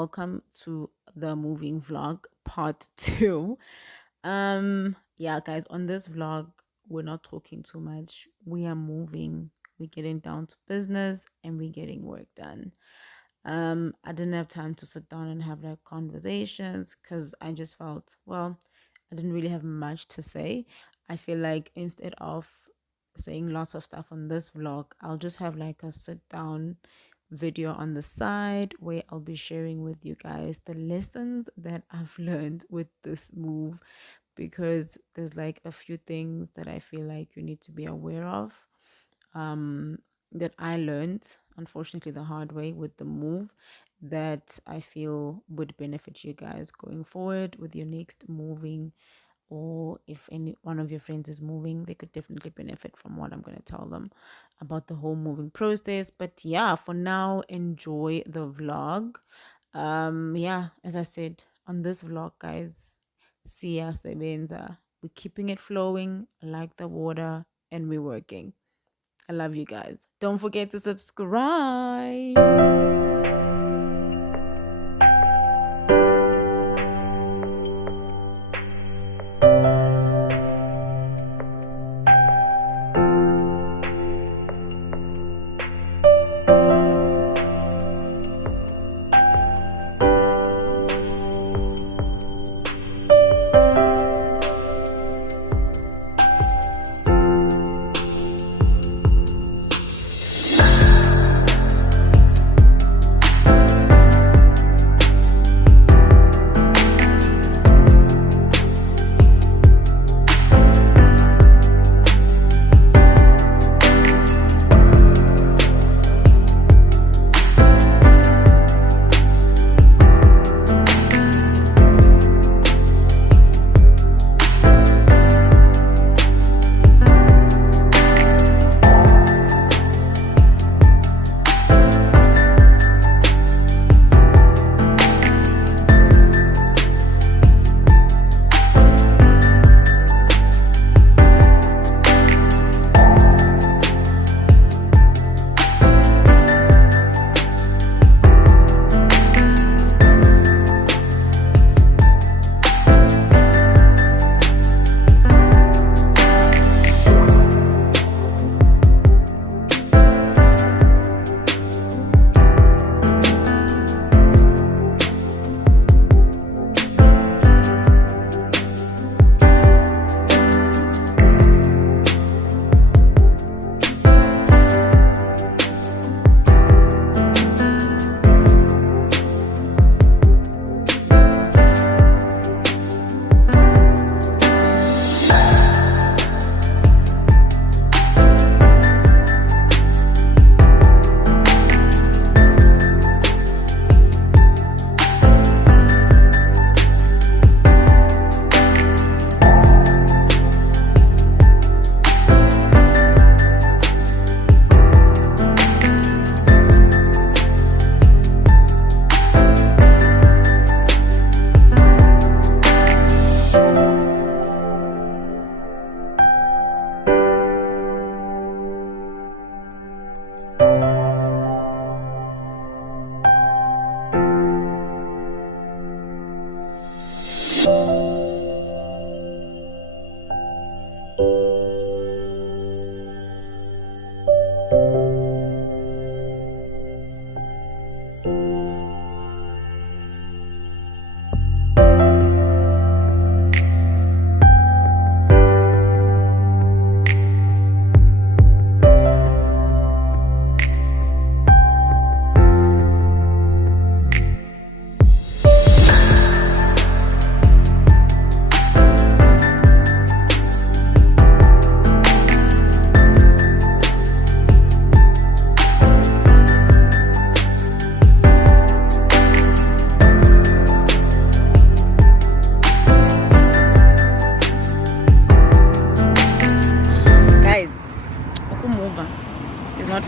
welcome to the moving vlog part 2. Yeah, guys, on this vlog, we're not talking too much. We are moving, we're getting down to business, and we're getting work done. I didn't have time to sit down and have like conversations because I just felt, well, I didn't really have much to say. I feel like instead of saying lots of stuff on this vlog, I'll just have like a sit down video on the side where I'll be sharing with you guys the lessons that I've learned with this move, because there's like a few things that I feel like you need to be aware of, that I learned, unfortunately, the hard way with the move, that I feel would benefit you guys going forward with your next moving, or if any one of your friends is moving, they could definitely benefit from what I'm going to tell them about the whole moving process. But yeah, for now, enjoy the vlog. Yeah, as I said on this vlog, guys, siya sebenza. We're keeping it flowing like the water, and we're working. I love you guys. Don't forget to subscribe.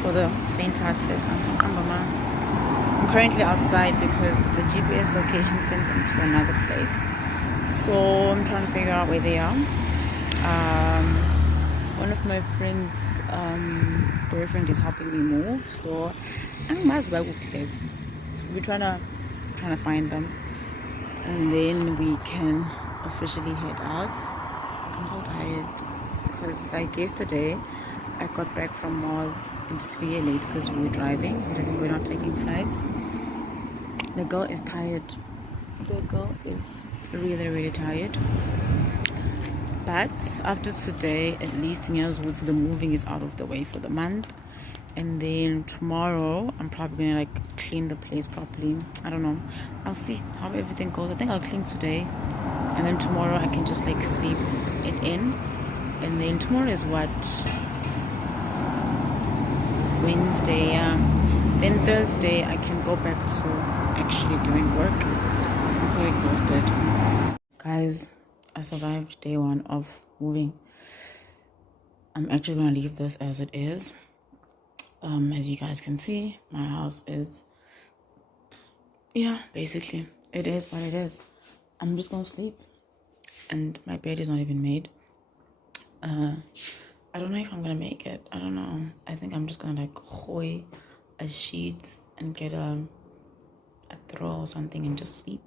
For the faint-hearted. I'm currently outside because the GPS location sent them to another place, so I'm trying to figure out where they are. One of my friends' boyfriend is helping me move, so I'm guys. So we're trying trying to find them, and then we can officially head out. I'm so tired because like yesterday I got back from Mars and it's really late because we were driving. We're not taking flights. The girl is tired. The girl is really tired. But after today, at least the moving is out of the way for the month. And then tomorrow I'm probably gonna like clean the place properly. I don't know, I'll see how everything goes. I think I'll clean today, and then tomorrow I can just like sleep it in. And then tomorrow is what, Wednesday, yeah. Then Thursday I can go back to actually doing work. I'm so exhausted, guys. I survived day 1 of moving. I'm actually gonna leave this as it is. As you guys can see, my house is, yeah, basically it is what it is. I'm just gonna sleep, and my bed is not even made. I don't know if I'm gonna make it. I don't know. I think I'm just gonna like hoy a sheet and get a throw or something and just sleep.